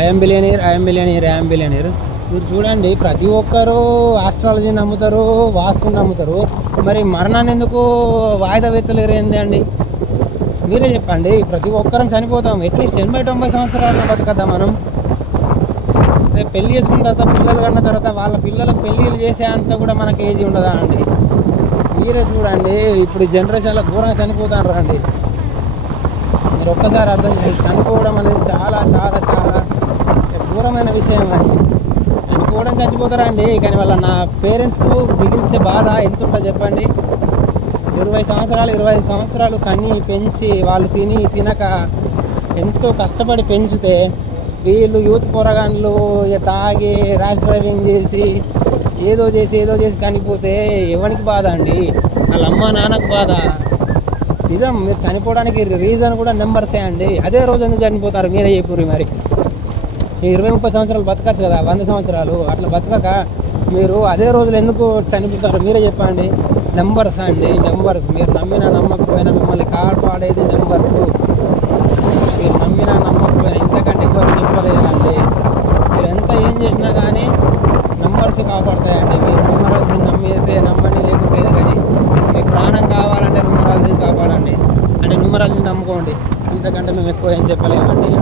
I'm billionaire. మీరు చూడండి, ప్రతి ఒక్కరూ ఆస్ట్రాలజీ నమ్ముతారు, వాస్తుని నమ్ముతారు. మరి మరణాన్ని ఎందుకు వాయిదా వేత్తలేరు ఏంది అండి? మీరే చెప్పండి. ప్రతి ఒక్కరం చనిపోతాం. అట్లీస్ట్ 80-90 సంవత్సరాలు బతకద్దాం మనం. పెళ్లి చేసుకున్న తర్వాత, పిల్లలు కన్న తర్వాత వాళ్ళ పిల్లలకు పెళ్ళిళ్ళు చేసే అంత కూడా మనకి ఏజ్ ఉండదా అండి? మీరే చూడండి, ఇప్పుడు జనరేషన్లో ఘోరంగా చనిపోతారు అండి. మీరు ఒక్కసారి అర్థం చేసి, చనిపోవడం అనేది చాలా చాలా చాలా ఘోరమైన విషయం అండి. చచ్చిపోతారా అండి? కానీ వాళ్ళ నా పేరెంట్స్కు మిగిల్చే బాధ ఎంత ఉంటుందో చెప్పండి. 25 సంవత్సరాలు కని పెంచి, వాళ్ళు తినక ఎంతో కష్టపడి పెంచితే, వీళ్ళు యూత్ పోరగాన్లు తాగి ర్యాష్ డ్రైవింగ్ చేసి ఏదో చేసి చనిపోతే ఎవరికి బాధ అండి? వాళ్ళ అమ్మ నాన్నకు బాధ. నిజం, మీరు చనిపోవడానికి రీజన్ కూడా నెంబర్సే అండి. అదే రోజు ఎందుకు చనిపోతారు మీరే చెప్పుర్రి. మరి 20-30 సంవత్సరాలు బతకచ్చు కదా, 100 సంవత్సరాలు అట్లా బతకక మీరు అదే రోజులు ఎందుకు చనిపోతారు మీరే చెప్పండి. నెంబర్స్ అండి, నెంబర్స్. మీరు నమ్మినా నమ్మకపోయినా మిమ్మల్ని కాపాడేది నెంబర్స్. మీరు నమ్మినా నమ్మకపోయినా ఇంతకంటే ఎవరు చెప్పలేదండి. మీరు ఎంత ఏం చేసినా కానీ నెంబర్స్ కాపాడతాయండి. మీరు న్యూమరాలజీని నమ్మితే నమ్మండి, లేకపోతే కానీ మీ ప్రాణం కావాలంటే న్యూమరాలజీని కాపాడండి. అంటే న్యూమరాలజీని నమ్ముకోండి. ఇంతకంటే మేము ఎక్కువ ఏం చెప్పలేమండి.